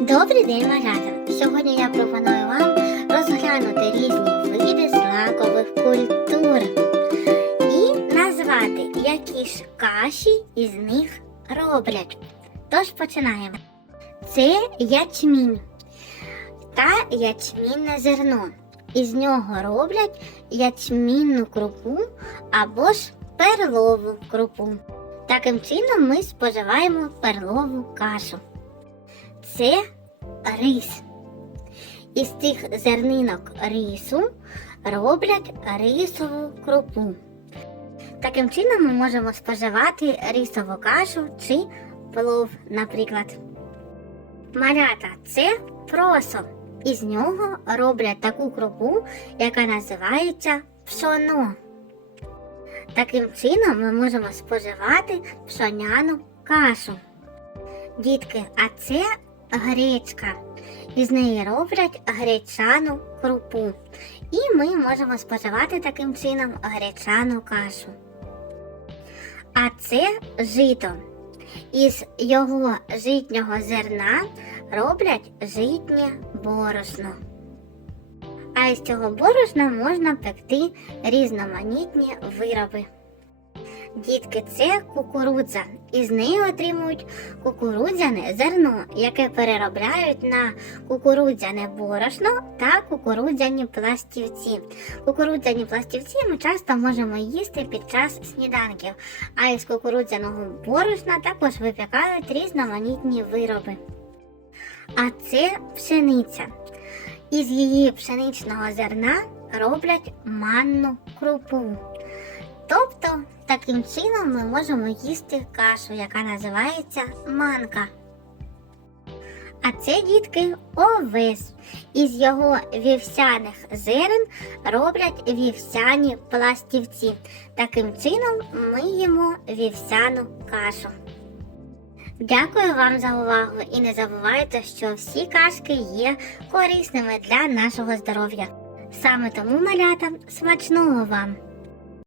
Добрий день, малята! Сьогодні я пропоную вам розглянути різні види злакових культур і назвати, які ж каші із них роблять. Тож починаємо. Це ячмінь та ячмінне зерно. Із нього роблять ячмінну крупу або ж перлову крупу. Таким чином ми споживаємо перлову кашу. Це рис. Із цих зернинок рису роблять рисову крупу. Таким чином ми можемо споживати рисову кашу чи плов, наприклад. Малята це просо. Із нього роблять таку крупу, яка називається пшоно. Таким чином ми можемо споживати пшоняну кашу. Дітки, а це гречка. Із неї роблять гречану крупу. І ми можемо споживати таким чином гречану кашу. А це жито. Із його житнього зерна роблять житнє борошно. А із цього борошна можна пекти різноманітні вироби. Дітки, це кукурудза. Із неї отримують кукурудзяне зерно, яке переробляють на кукурудзяне борошно та кукурудзяні пластівці. Кукурудзяні пластівці ми часто можемо їсти під час сніданків, а із кукурудзяного борошна також випікають різноманітні вироби. А це пшениця. Із її пшеничного зерна роблять манну крупу. Таким чином ми можемо їсти кашу, яка називається манка. А це дітки овес. Із його вівсяних зерен роблять вівсяні пластівці. Таким чином ми їмо вівсяну кашу. Дякую вам за увагу і не забувайте, що всі кашки є корисними для нашого здоров'я. Саме тому малята смачного вам!